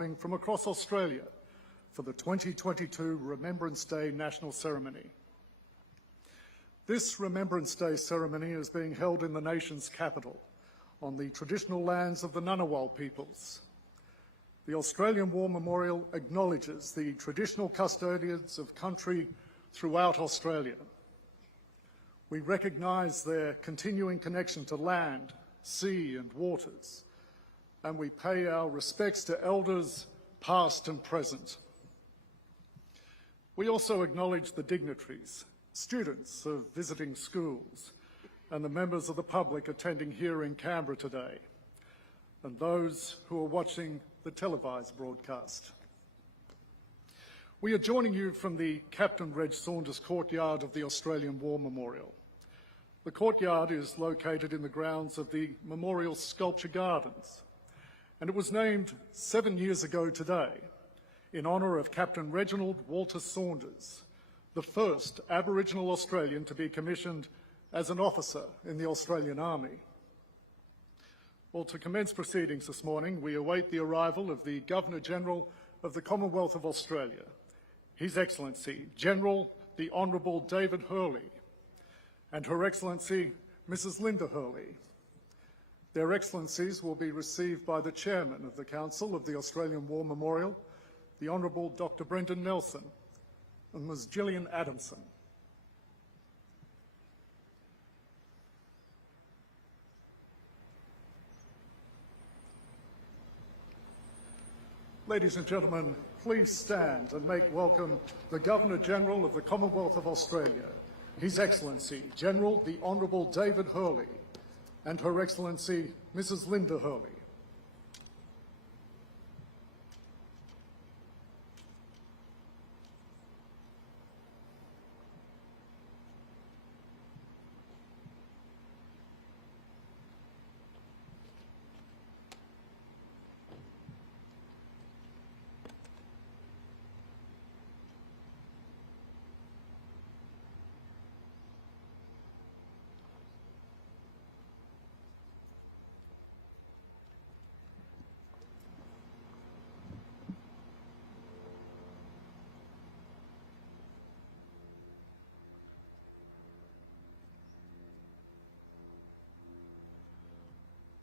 from across Australia for the 2022 Remembrance Day National Ceremony. This Remembrance Day ceremony is being held in the nation's capital on the traditional lands of the Ngunnawal peoples. The Australian War Memorial acknowledges the traditional custodians of country throughout Australia. We recognise their continuing connection to land, sea and waters, and we pay our respects to elders past and present. We also acknowledge the dignitaries, students of visiting schools, and the members of the public attending here in Canberra today, and those who are watching the televised broadcast. We are joining you from the Captain Reg Saunders courtyard of the Australian War Memorial. The courtyard is located in the grounds of the Memorial Sculpture Gardens, and it was named 7 years ago today in honour of Captain Reginald Walter Saunders, the first Aboriginal Australian to be commissioned as an officer in the Australian Army. Well, to commence proceedings this morning, we await the arrival of the Governor-General of the Commonwealth of Australia, His Excellency General the Honourable David Hurley, and Her Excellency Mrs Linda Hurley. Their Excellencies will be received by the Chairman of the Council of the Australian War Memorial, the Honourable Dr Brendan Nelson, and Ms Gillian Adamson. Ladies and gentlemen, please stand and make welcome the Governor-General of the Commonwealth of Australia, His Excellency General the Honourable David Hurley, and Her Excellency Mrs Linda Hurley.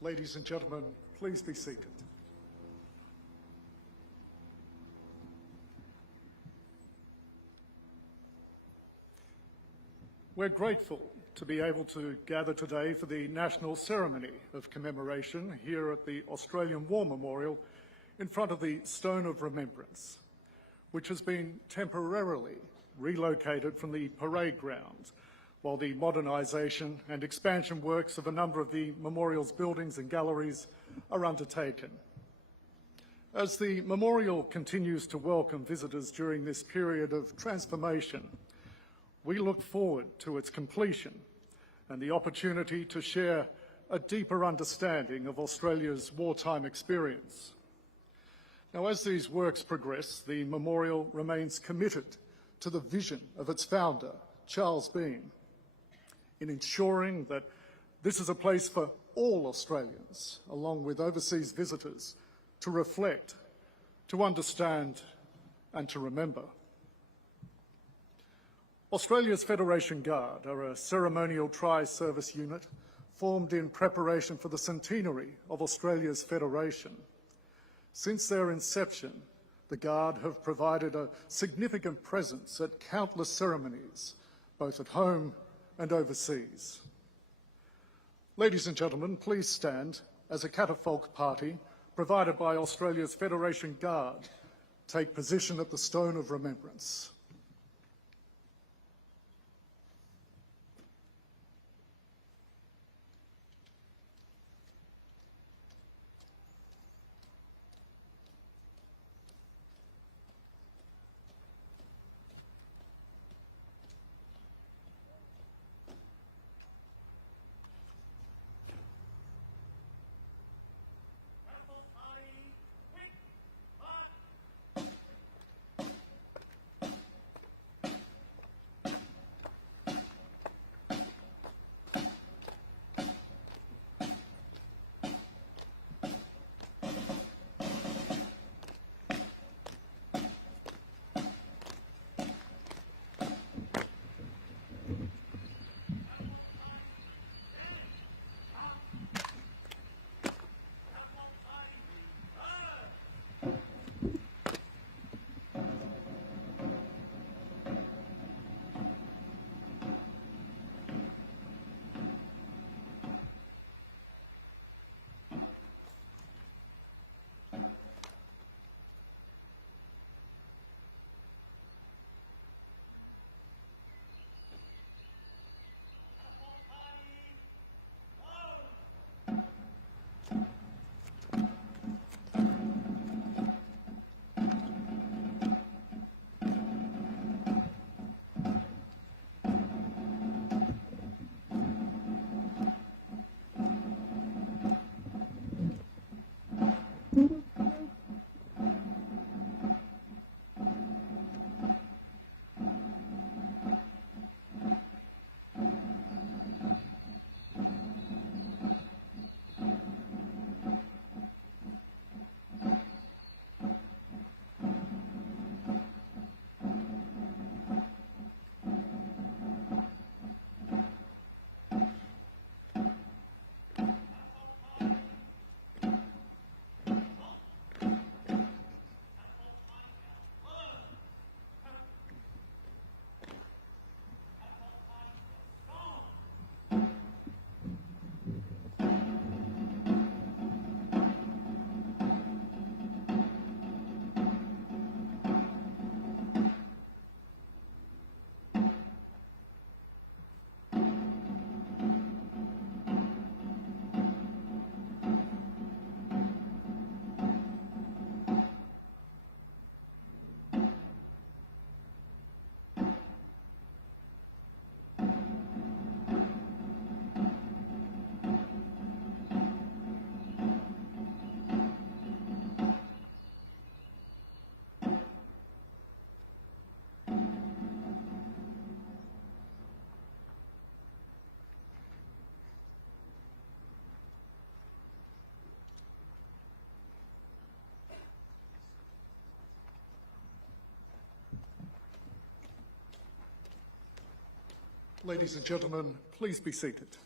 Ladies and gentlemen, please be seated. We're grateful to be able to gather today for the national ceremony of commemoration here at the Australian War Memorial in front of the Stone of Remembrance, which has been temporarily relocated from the parade ground while the modernisation and expansion works of a number of the memorial's buildings and galleries are undertaken. As the memorial continues to welcome visitors during this period of transformation, we look forward to its completion and the opportunity to share a deeper understanding of Australia's wartime experience. Now, as these works progress, the memorial remains committed to the vision of its founder, Charles Bean, in ensuring that this is a place for all Australians, along with overseas visitors, to reflect, to understand and to remember. Australia's Federation Guard are a ceremonial tri-service unit formed in preparation for the centenary of Australia's Federation. Since their inception, the Guard have provided a significant presence at countless ceremonies, both at home and overseas. Ladies and gentlemen, please stand as a catafalque party provided by Australia's Federation Guard take position at the Stone of Remembrance. Ladies and gentlemen, please be seated.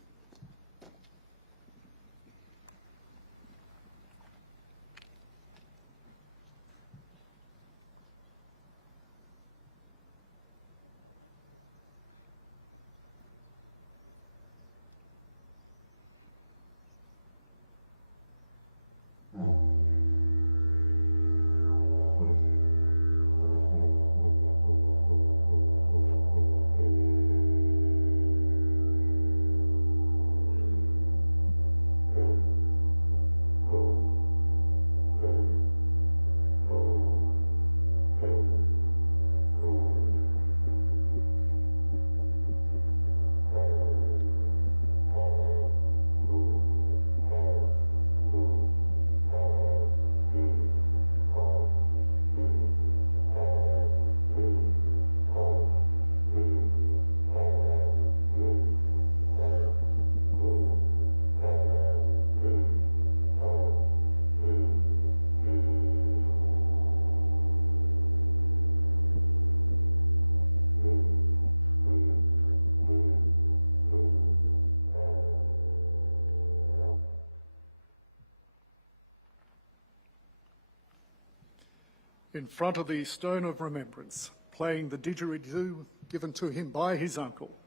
In front of the stone of remembrance, playing the didgeridoo given to him by his uncle,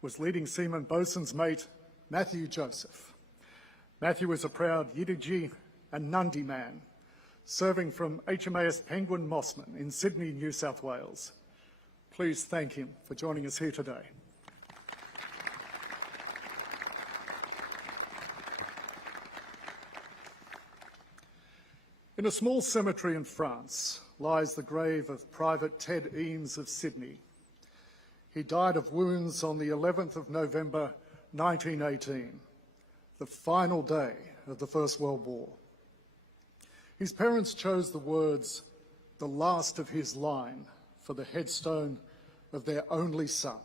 was leading seaman boatswain's mate Matthew Joseph. Matthew is a proud Yidiji and Nundy man, serving from HMAS Penguin Mossman in Sydney, New South Wales. Please thank him for joining us here today. In a small cemetery in France lies the grave of Private Ted Eames of Sydney. He died of wounds on the 11th of November 1918, the final day of the First World War. His parents chose the words, "the last of his line," for the headstone of their only son.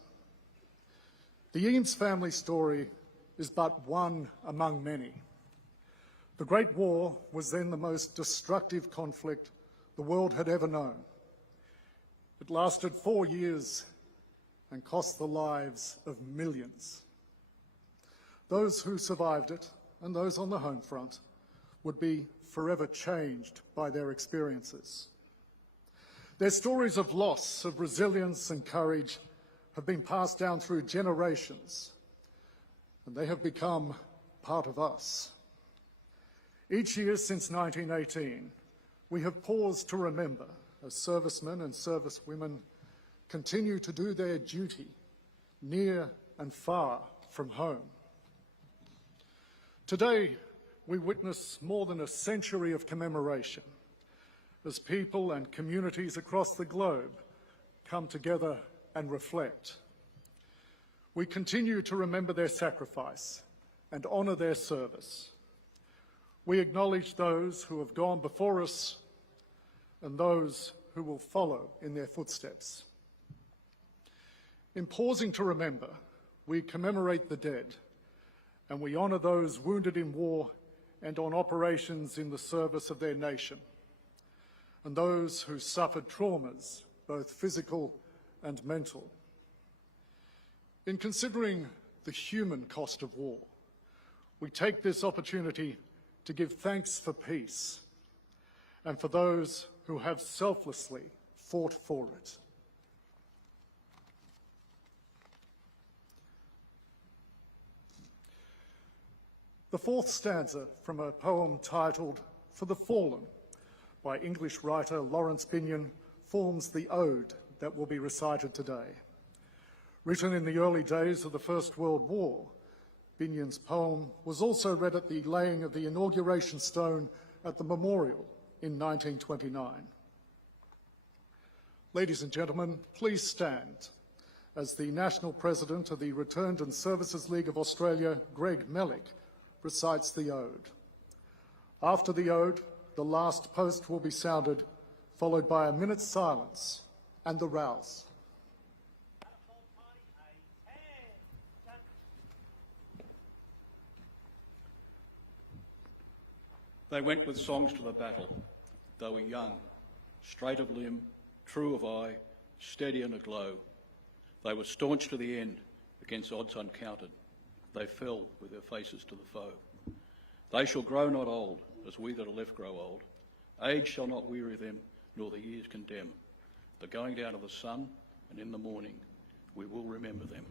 The Eames family story is but one among many. The Great War was then the most destructive conflict the world had ever known. It lasted 4 years and cost the lives of millions. Those who survived it, and those on the home front, would be forever changed by their experiences. Their stories of loss, of resilience and courage have been passed down through generations, and they have become part of us. Each year since 1918, we have paused to remember as servicemen and servicewomen continue to do their duty near and far from home. Today, we witness more than a century of commemoration as people and communities across the globe come together and reflect. We continue to remember their sacrifice and honour their service. We acknowledge those who have gone before us and those who will follow in their footsteps. In pausing to remember, we commemorate the dead and we honour those wounded in war and on operations in the service of their nation, and those who suffered traumas, both physical and mental. In considering the human cost of war, we take this opportunity to give thanks for peace and for those who have selflessly fought for it. The fourth stanza from a poem titled For the Fallen by English writer Lawrence Binyon forms the ode that will be recited today. Written in the early days of the First World War, Binyon's poem was also read at the laying of the inauguration stone at the memorial in 1929. Ladies and gentlemen, please stand as the National President of the Returned and Services League of Australia, Greg Mellick, recites the ode. After the ode, the last post will be sounded, followed by a minute's silence and the rouse. They went with songs to the battle. They were young, straight of limb, true of eye, steady and aglow. They were staunch to the end, against odds uncounted. They fell with their faces to the foe. They shall grow not old, as we that are left grow old. Age shall not weary them, nor the years condemn. The going down of the sun, and in the morning, we will remember them.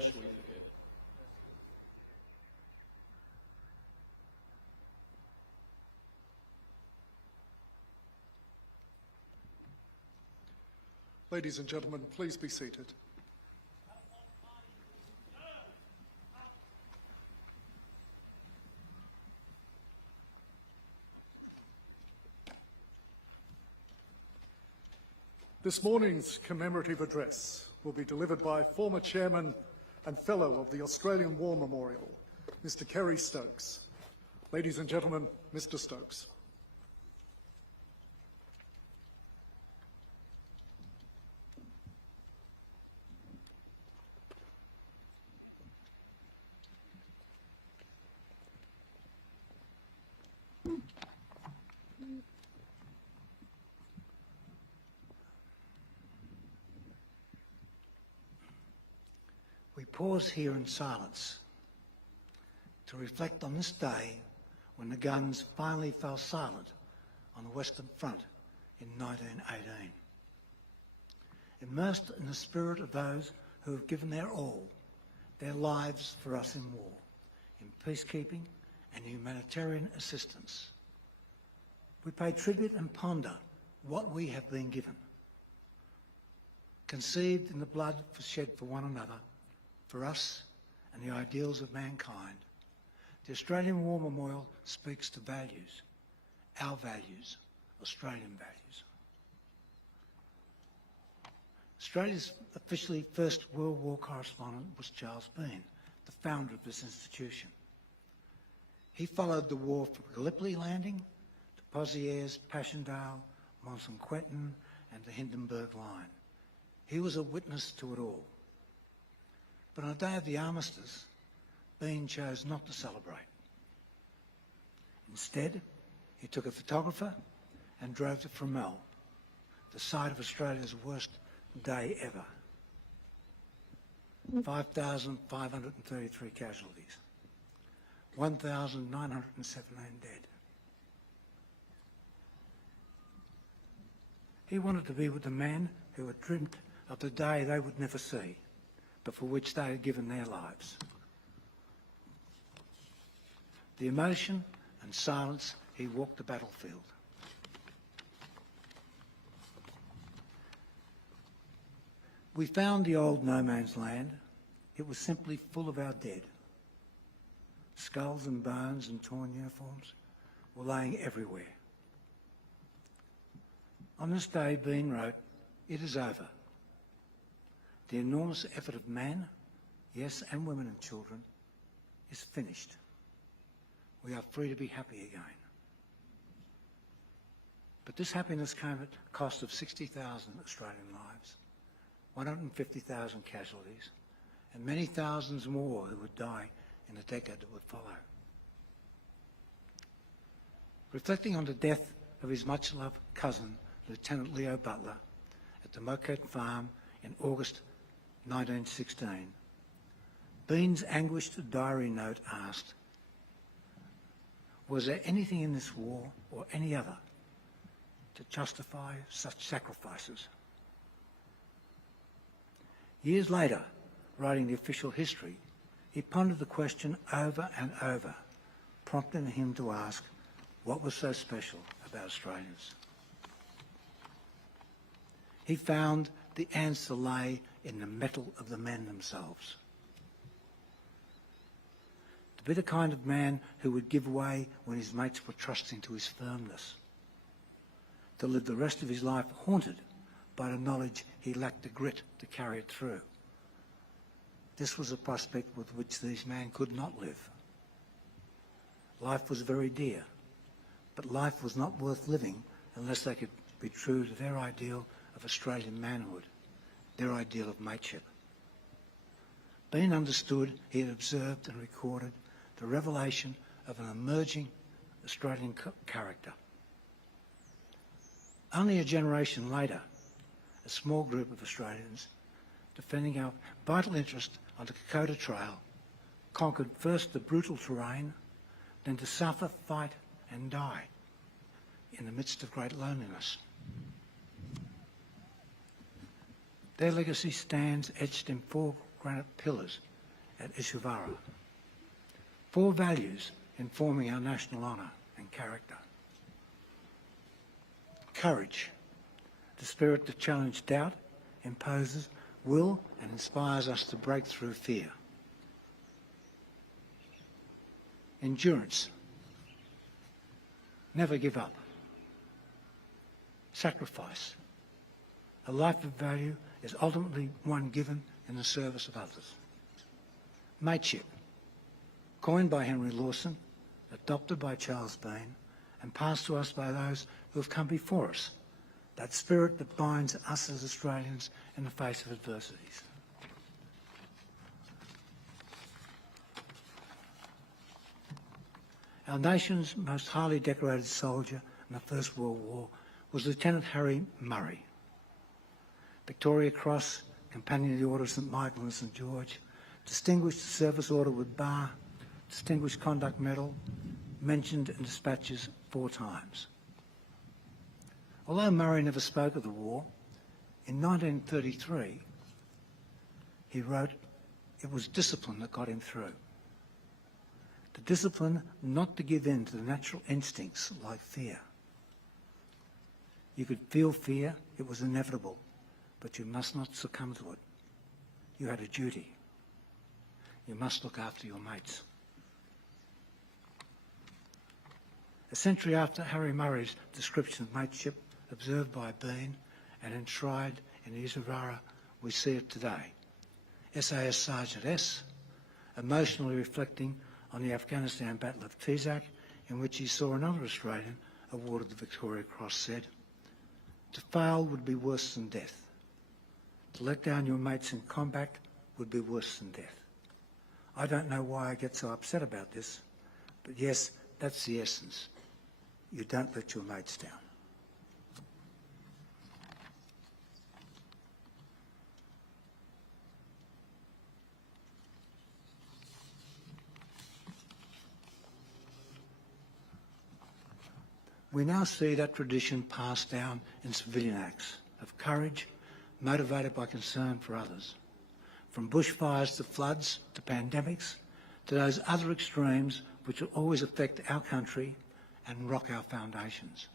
Lest we forget. Ladies and gentlemen, please be seated. This morning's commemorative address will be delivered by former chairman and fellow of the Australian War Memorial, Mr. Kerry Stokes. Ladies and gentlemen, Mr. Stokes. We pause here in silence to reflect on this day when the guns finally fell silent on the Western Front in 1918. Immersed in the spirit of those who have given their all, their lives for us in war, in peacekeeping and humanitarian assistance, we pay tribute and ponder what we have been given. Conceived in the blood shed for one another, for us and the ideals of mankind, the Australian War Memorial speaks to values, our values, Australian values. Australia's officially first World War correspondent was Charles Bean, the founder of this institution. He followed the war from Gallipoli Landing to Pozieres, Passchendaele, Mont St Quentin and the Hindenburg Line. He was a witness to it all. But on the day of the armistice, Bean chose not to celebrate. Instead, he took a photographer and drove to Fromelles, the site of Australia's worst day ever. 5,533 casualties, 1,979 dead. He wanted to be with the men who had dreamt of the day they would never see, but for which they had given their lives. The emotion and silence, he walked the battlefield. We found the old no man's land. It was simply full of our dead. Skulls and bones and torn uniforms were laying everywhere. On this day, Bean wrote, "It is over. The enormous effort of man, yes, and women and children, is finished. We are free to be happy again." But this happiness came at the cost of 60,000 Australian lives, 150,000 casualties, and many thousands more who would die in the decade that would follow. Reflecting on the death of his much-loved cousin, Lieutenant Leo Butler, at the Moquette Farm in August 1916, Bean's anguished diary note asked, "Was there anything in this war, or any other, to justify such sacrifices?" Years later, writing the official history, he pondered the question over and over, prompting him to ask, what was so special about Australians? He found the answer lay in the mettle of the men themselves. To be the kind of man who would give way when his mates were trusting to his firmness. To live the rest of his life haunted by the knowledge he lacked the grit to carry it through. This was a prospect with which these men could not live. Life was very dear, but life was not worth living unless they could be true to their ideal of Australian manhood, their ideal of mateship. been understood, he had observed and recorded the revelation of an emerging Australian character. Only a generation later, a small group of Australians defending our vital interest on the Kokoda Trail conquered first the brutal terrain, then to suffer, fight and die in the midst of great loneliness. Their legacy stands etched in 4 granite pillars at Ishuvara. 4 values informing our national honour and character. Courage, the spirit that challenges doubt, imposes will and inspires us to break through fear. Endurance, never give up. Sacrifice, a life of value is ultimately one given in the service of others. Mateship, coined by Henry Lawson, adopted by Charles Bain, and passed to us by those who have come before us, that spirit that binds us as Australians in the face of adversities. Our nation's most highly decorated soldier in the First World War was Lieutenant Harry Murray. Victoria Cross, Companion of the Order of St Michael and St George, Distinguished Service Order with Bar, Distinguished Conduct Medal, mentioned in dispatches 4 times. Although Murray never spoke of the war, in 1933 he wrote, "It was discipline that got him through. The discipline not to give in to the natural instincts like fear. You could feel fear, it was inevitable, but you must not succumb to it. You had a duty. You must look after your mates." A century after Harry Murray's description of mateship, observed by Bean and enshrined in Ishuvara, we see it today. SAS Sergeant S, emotionally reflecting on the Afghanistan Battle of Tizak, in which he saw another Australian awarded the Victoria Cross, said, "To fail would be worse than death. To let down your mates in combat would be worse than death." I don't know why I get so upset about this, but yes, that's the essence. You don't let your mates down. We now see that tradition passed down in civilian acts of courage, motivated by concern for others. From bushfires to floods to pandemics to those other extremes which will always affect our country and rock our foundations.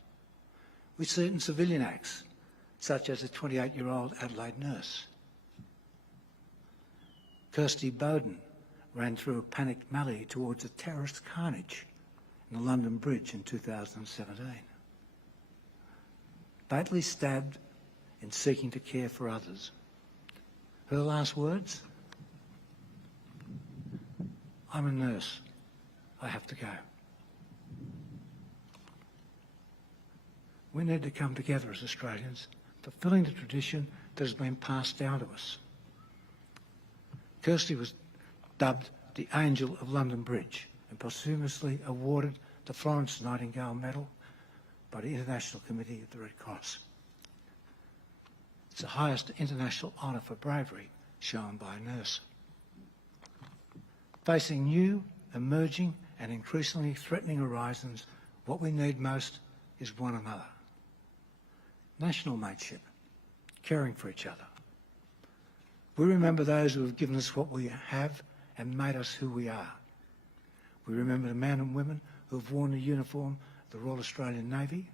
We see it in civilian acts, such as a 28-year-old Adelaide nurse. Kirsty Bowden ran through a panicked melee towards a terrorist carnage in the London Bridge in 2017. Fatally stabbed in seeking to care for others. Her last words? "I'm a nurse. I have to go." We need to come together as Australians, fulfilling the tradition that has been passed down to us. Kirsty was dubbed the Angel of London Bridge and posthumously awarded the Florence Nightingale Medal by the International Committee of the Red Cross. It's the highest international honour for bravery shown by a nurse. Facing new, emerging and increasingly threatening horizons, what we need most is one another. National mateship, caring for each other. We remember those who have given us what we have and made us who we are. We remember the men and women who have worn the uniform of the Royal Australian Navy,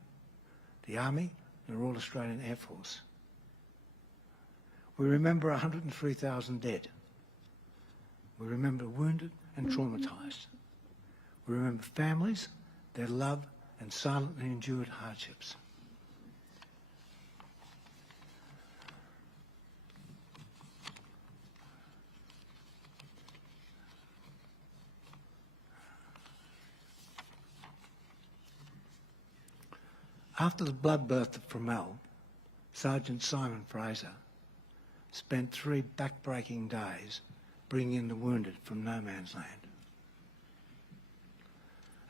the Army and the Royal Australian Air Force. We remember 103,000 dead. We remember wounded and traumatised. We remember families, their love and silently endured hardships. After the bloodbath of Fromelles, Sergeant Simon Fraser spent 3 back-breaking days bringing in the wounded from no man's land.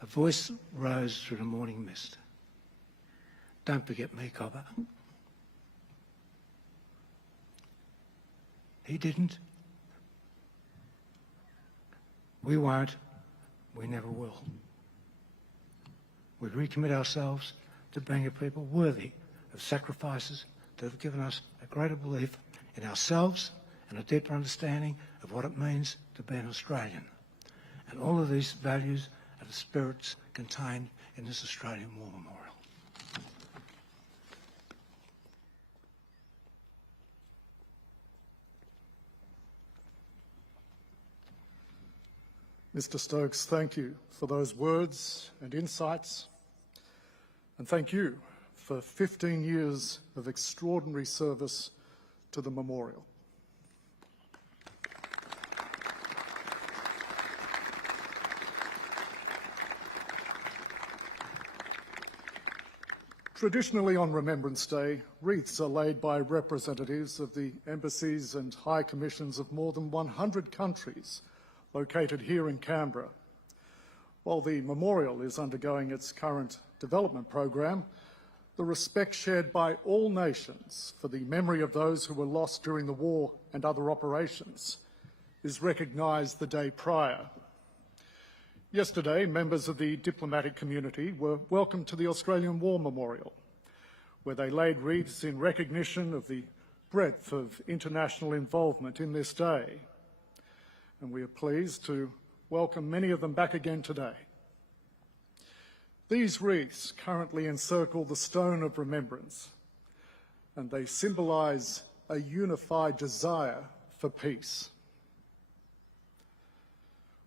A voice rose through the morning mist. Don't forget me, copper. He didn't. We won't. We never will. We recommit ourselves to being a people worthy of sacrifices that have given us a greater belief in ourselves and a deeper understanding of what it means to be an Australian. And all of these values are the spirits contained in this Australian War Memorial. Mr. Stokes, thank you for those words and insights, and thank you for 15 years of extraordinary service to the memorial. Traditionally on Remembrance Day, wreaths are laid by representatives of the embassies and high commissions of more than 100 countries located here in Canberra. While the memorial is undergoing its current development program, the respect shared by all nations for the memory of those who were lost during the war and other operations is recognised the day prior. Yesterday, members of the diplomatic community were welcomed to the Australian War Memorial, where they laid wreaths in recognition of the breadth of international involvement in this day. And we are pleased to welcome many of them back again today. These wreaths currently encircle the stone of remembrance, and they symbolise a unified desire for peace.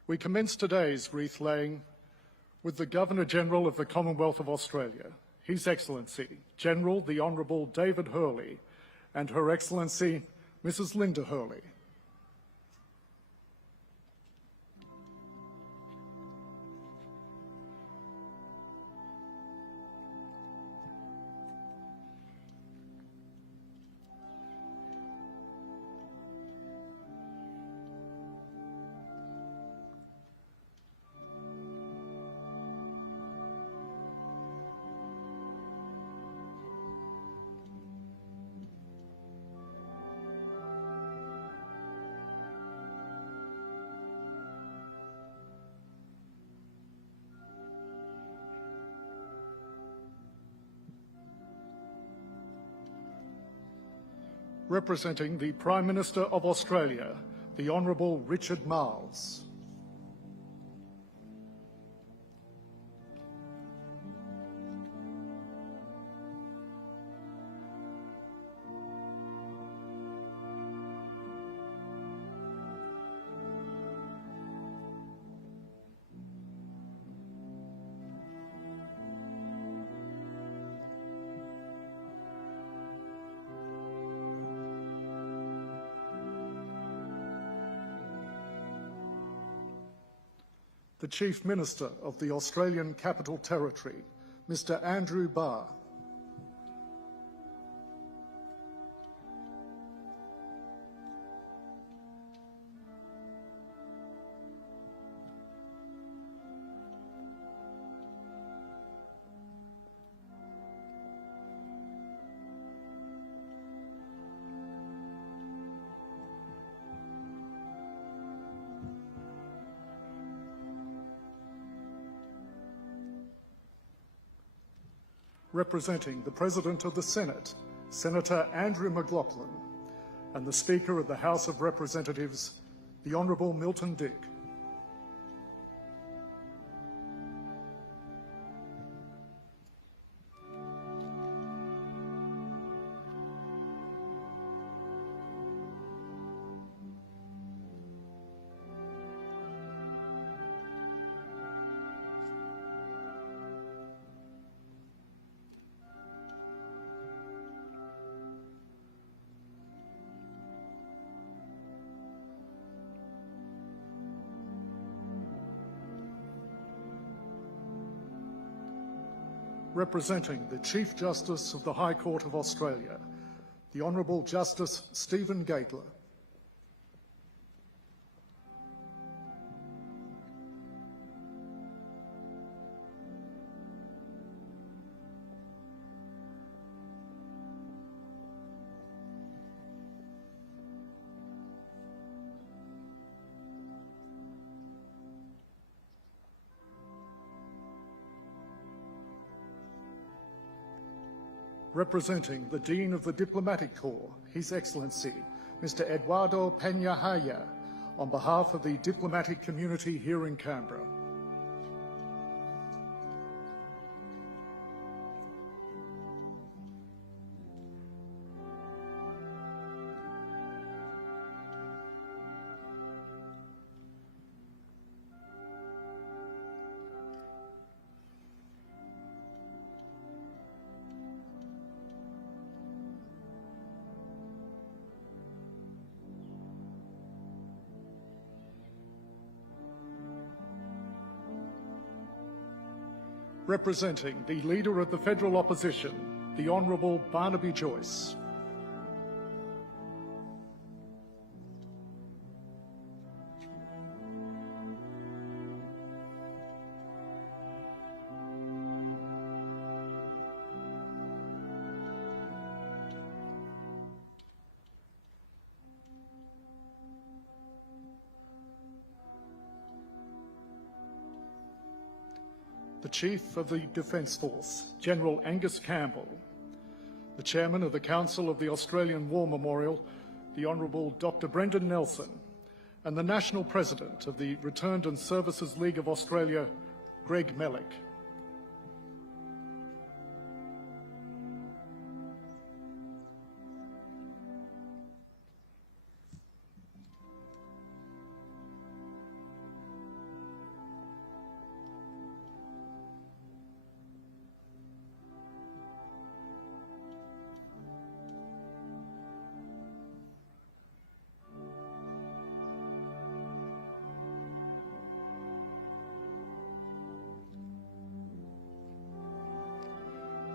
We commence today's wreath laying with the Governor-General of the Commonwealth of Australia, His Excellency, General the Honourable David Hurley, and Her Excellency, Mrs. Linda Hurley. Representing the Prime Minister of Australia, the Honourable Richard Marles. The Chief Minister of the Australian Capital Territory, Mr. Andrew Barr. Representing the President of the Senate, Senator Andrew McLaughlin, and the Speaker of the House of Representatives, the Honourable Milton Dick. Representing the Chief Justice of the High Court of Australia, the Honourable Justice Stephen Gaitler. Representing the Dean of the Diplomatic Corps, His Excellency, Mr. Eduardo Peñahaya, on behalf of the diplomatic community here in Canberra. Representing the Leader of the Federal Opposition, the Honourable Barnaby Joyce. The Chief of the Defence Force, General Angus Campbell, the Chairman of the Council of the Australian War Memorial, the Honourable Dr. Brendan Nelson, and the National President of the Returned and Services League of Australia, Greg Mellick.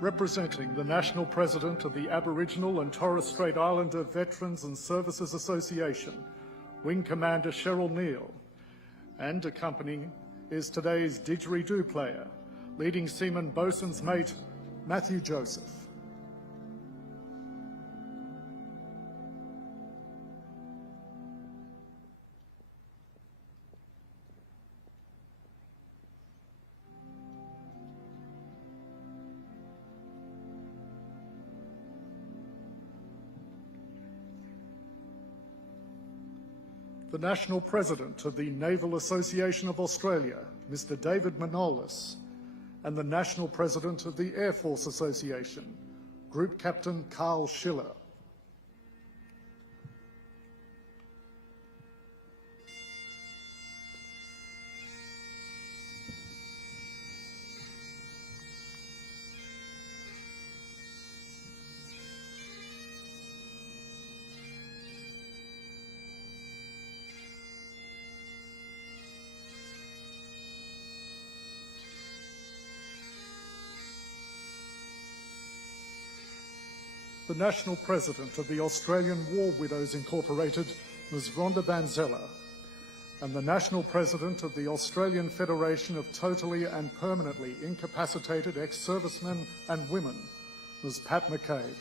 Representing the National President of the Aboriginal and Torres Strait Islander Veterans and Services Association, Wing Commander Cheryl Neal, and accompanying is today's didgeridoo player, Leading Seaman Boatswain's Mate, Matthew Joseph. The National President of the Naval Association of Australia, Mr. David Manolis, and the National President of the Air Force Association, Group Captain Carl Schiller. The National President of the Australian War Widows Incorporated, Ms. Rhonda Banzella, and the National President of the Australian Federation of Totally and Permanently Incapacitated Ex-Servicemen and Women, Ms. Pat McCabe.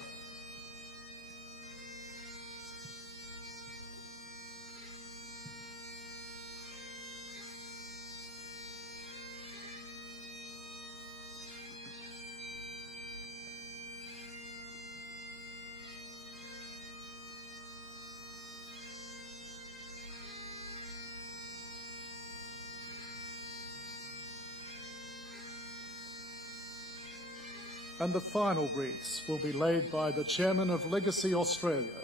And the final wreaths will be laid by the Chairman of Legacy Australia,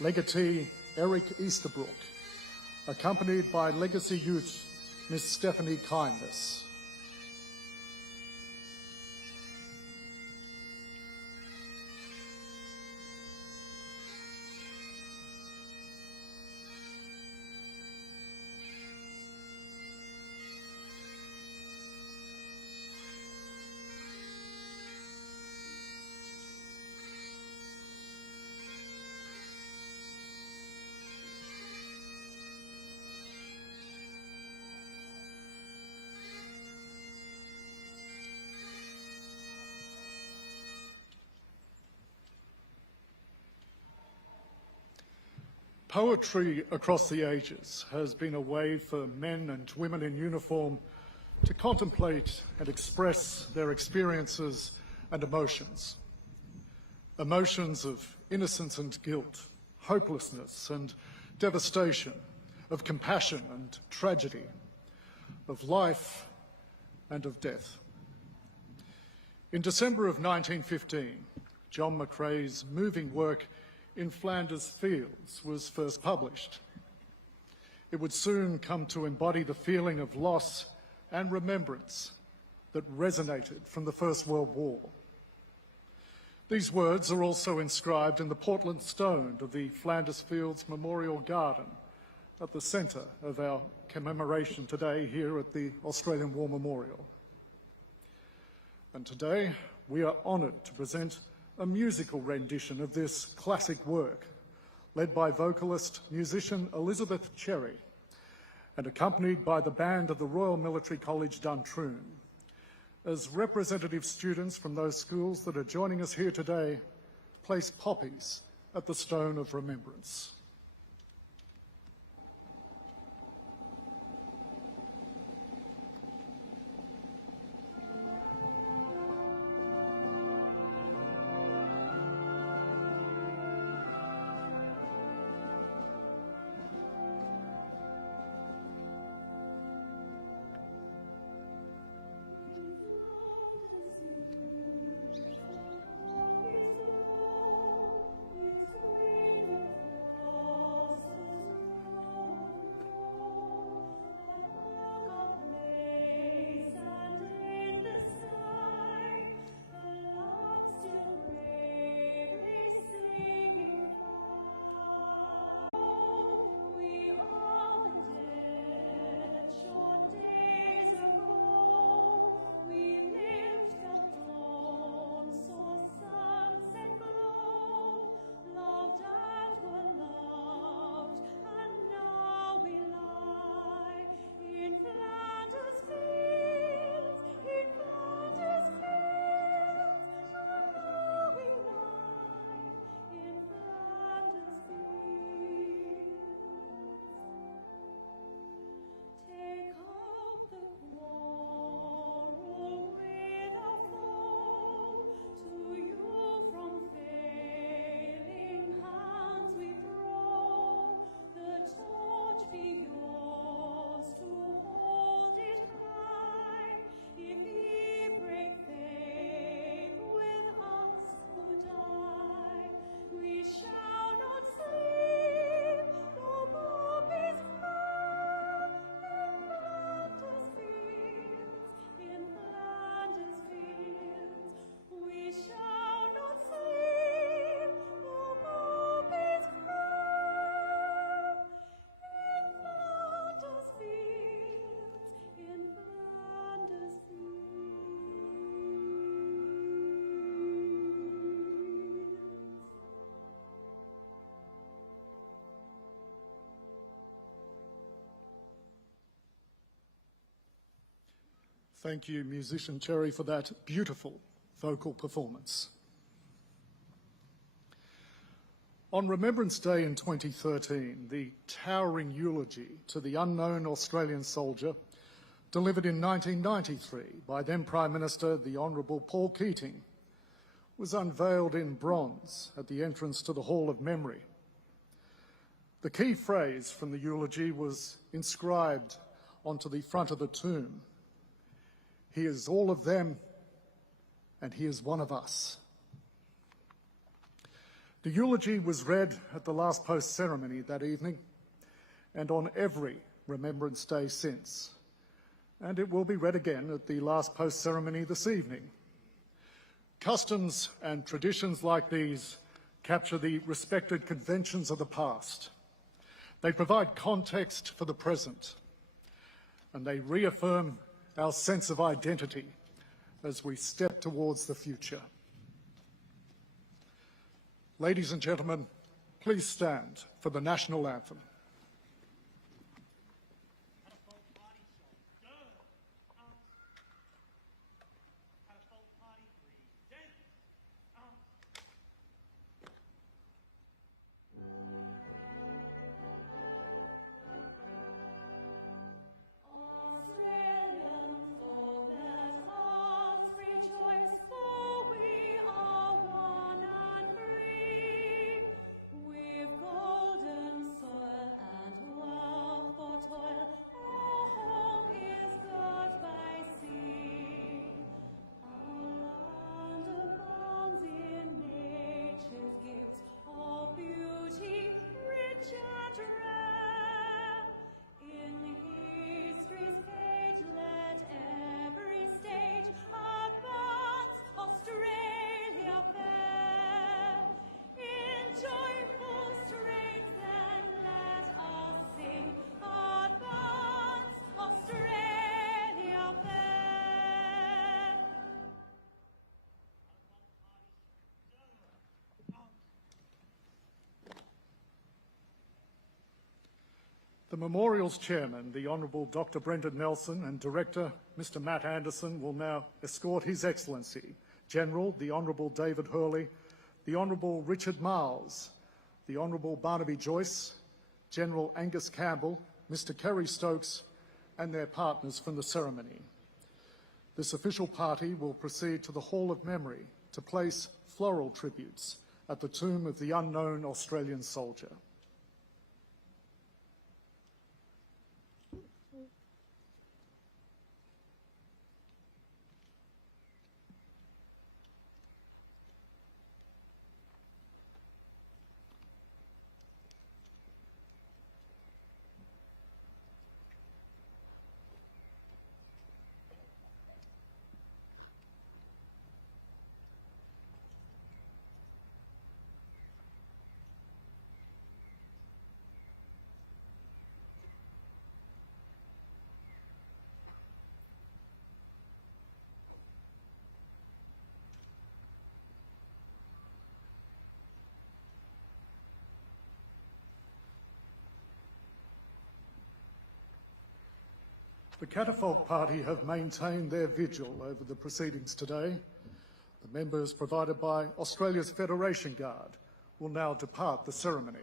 Legatee Eric Easterbrook, accompanied by Legacy Youth, Miss Stephanie Kindness. Poetry across the ages has been a way for men and women in uniform to contemplate and express their experiences and emotions. Emotions of innocence and guilt, hopelessness and devastation, of compassion and tragedy, of life and of death. In December of 1915, John McCrae's moving work In Flanders Fields was first published. It would soon come to embody the feeling of loss and remembrance that resonated from the First World War. These words are also inscribed in the Portland stone of the Flanders Fields Memorial Garden at the centre of our commemoration today here at the Australian War Memorial. And today we are honoured to present a musical rendition of this classic work, led by vocalist, musician Elizabeth Cherry, and accompanied by the band of the Royal Military College Duntroon, as representative students from those schools that are joining us here today place poppies at the Stone of Remembrance. Thank you, musician Cherry, for that beautiful vocal performance. On Remembrance Day in 2013, the towering eulogy to the unknown Australian soldier, delivered in 1993 by then Prime Minister, the Honourable Paul Keating, was unveiled in bronze at the entrance to the Hall of Memory. The key phrase from the eulogy was inscribed onto the front of the tomb: "He is all of them, and he is one of us." The eulogy was read at the last post ceremony that evening and on every Remembrance Day since, and it will be read again at the last post ceremony this evening. Customs and traditions like these capture the respected conventions of the past. They provide context for the present, and they reaffirm our sense of identity as we step towards the future. Ladies and gentlemen, please stand for the national anthem. Australians, all as ostriches, where we all one and The memorial's chairman, the Honourable Dr. Brendan Nelson, and director, Mr. Matt Anderson, will now escort His Excellency, General the Honourable David Hurley, the Honourable Richard Marles, the Honourable Barnaby Joyce, General Angus Campbell, Mr. Kerry Stokes, and their partners from the ceremony. This official party will proceed to the Hall of Memory to place floral tributes at the tomb of the unknown Australian soldier. The Catapult Party have maintained their vigil over the proceedings today. The members provided by Australia's Federation Guard will now depart the ceremony.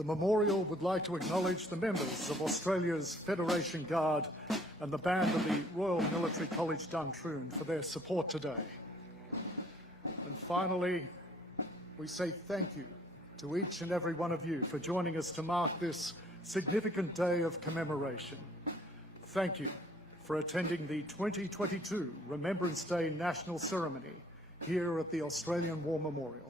The memorial would like to acknowledge the members of Australia's Federation Guard and the band of the Royal Military College Duntroon for their support today. And finally, we say thank you to each and every one of you for joining us to mark this significant day of commemoration. Thank you for attending the 2022 Remembrance Day National Ceremony here at the Australian War Memorial.